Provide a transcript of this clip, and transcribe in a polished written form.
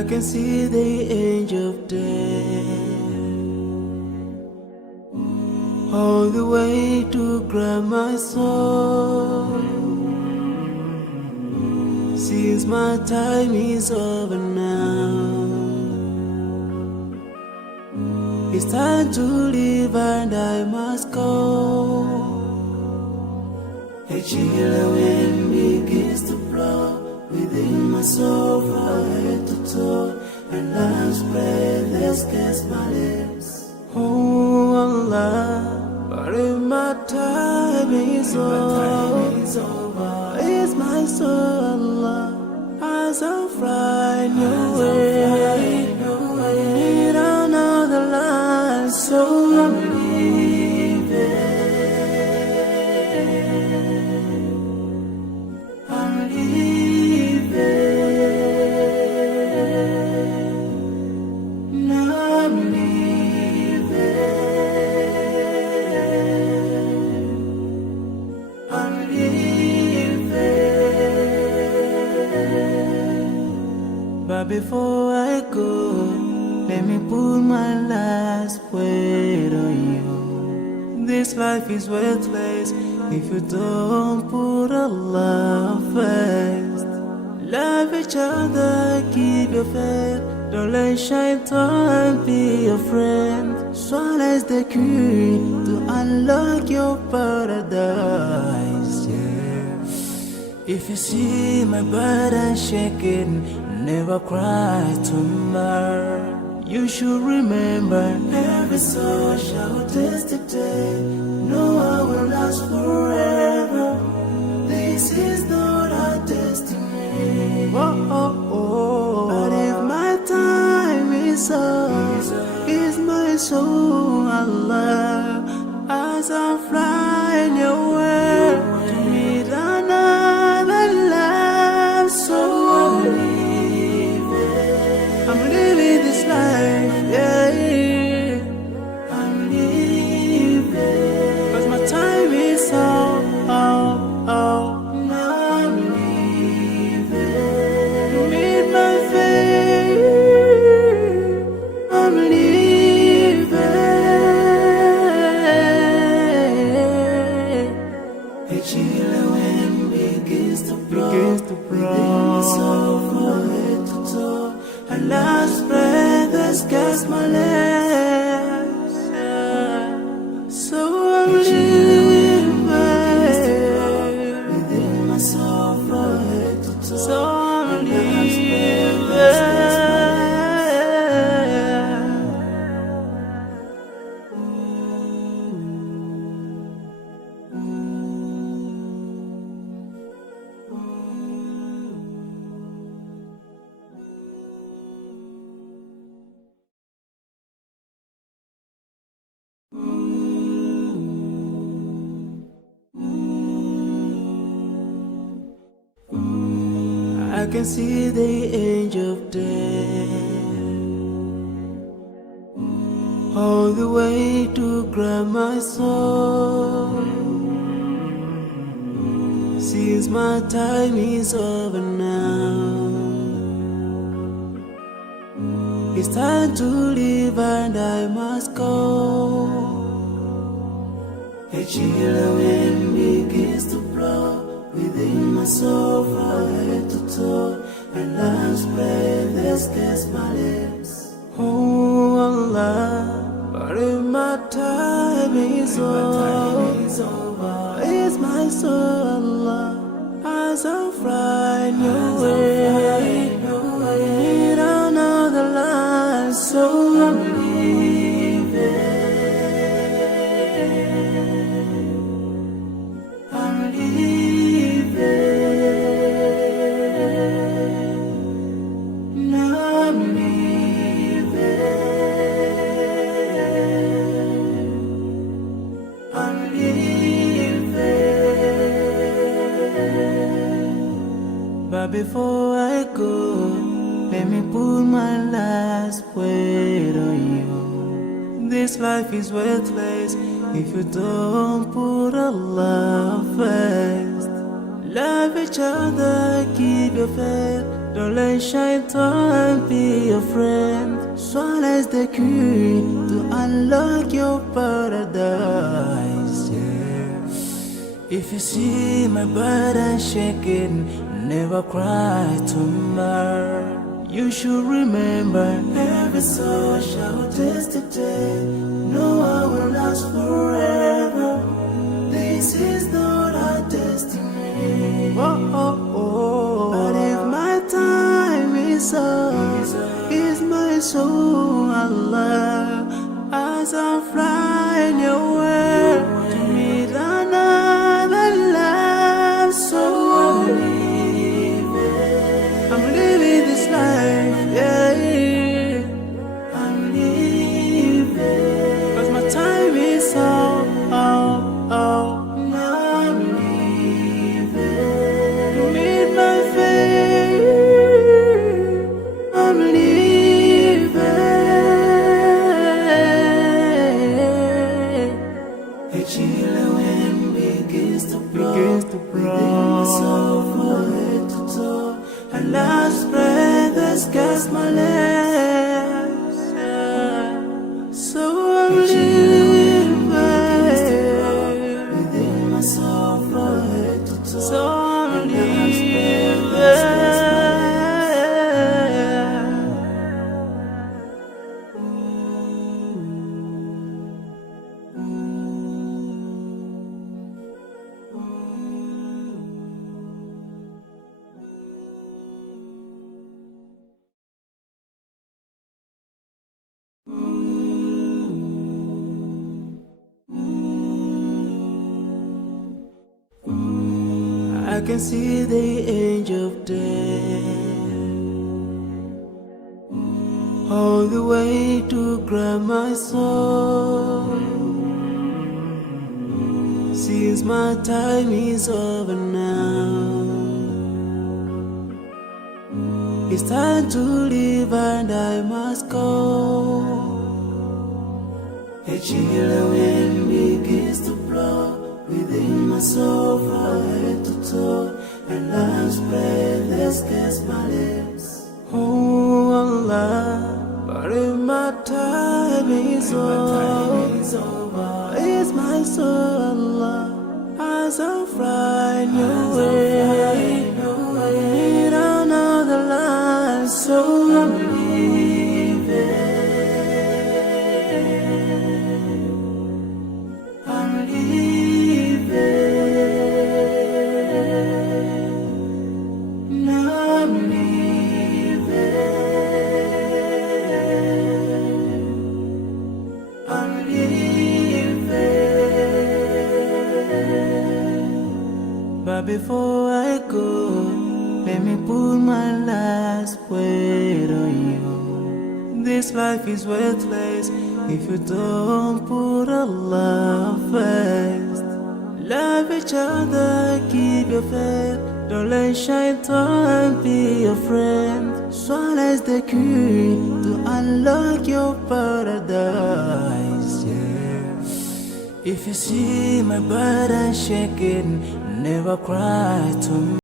I can see the edge of death all the way to grab my soul. Since my time is over now, it's time to leave and I must go. A chill wind begins to blow within my soul from head to toe, and love's breath escapes my lips. Oh Allah, but if my time is over, it's my soul, Allah, as I fly your way. I need another life, so I'm leaving. I'm leaving. Now I'm leaving. I'm leaving. But before I go, let me put my last word on you. This life is worthless if you don't put Allah first. Love each other, keep your faith. Don't let shaitan be your friend. Swallow the key to unlock your paradise. Yeah. If you see my burden shaking, never cry tomorrow. You should remember, every soul shall taste the day. No one will last forever. This is not our destiny. But if my time is up, is my soul, Allah, as I fly your way to meet another life. So I'm living this life, yeah. I'm leaving, 'cause my time is up. Now I'm leaving to meet my fate. I'm leaving. A chill wind begins to blow within my soul from head to toe, and last breath escapes my lips. So I'm leaving within my soul from head to toe. So I'm leaving. I can see the edge of death all the way to grab my soul. Since my time is over now, it's time to leave and I must go. A chill wind begins to blow within my soul from head to toe, and love's breath escapes my lips. Oh Allah, but if my time is over, it's my soul, Allah, as I fly your way. I need another life, so I'm leaving. I'm leaving. Now I'm leaving. I'm leaving. But before I go, let me put my last word on you. This life is worthless if you don't put Allah first. Love each other, keep your faith. Don't let shaitan be your friend. Swallow the key to unlock your paradise. Yeah. If you see my burden shaking, never cry tomorrow. You should remember, every soul shall taste the day. No one will last forever. This is not our destiny. Oh, oh, oh. But if my time is up, is my soul, Allah, as I'm flying your way to meet another love. So I'm living this life, yeah. I'm living, 'cause my time is up, oh, oh. Now I'm living to meet my fate. I'm living. A chill wind begins to blow, within my soul from head to toe. And last breath has cast my lips. So I'm living within my soul from head to toe. So I'm living. I can see the angel of death all the way to grab my soul. Since my time is over now, it's time to leave and I must go. A chill wind begins to blow within my soul from head to toe. And last breath has kissed my lips. Oh Allah, but if my time is over, it's my soul, Allah, as I'm flying away, in another life. So I'm leaving. I'm leaving. Now I'm leaving. I'm leaving. But before I go, let me put my last word on you. This life is worthless if you don't put Allah first. Love each other, keep your faith. Don't let shaitan be your friend. Swallow the key to unlock your paradise. Yeah. If you see my burden shaking, never cry to me.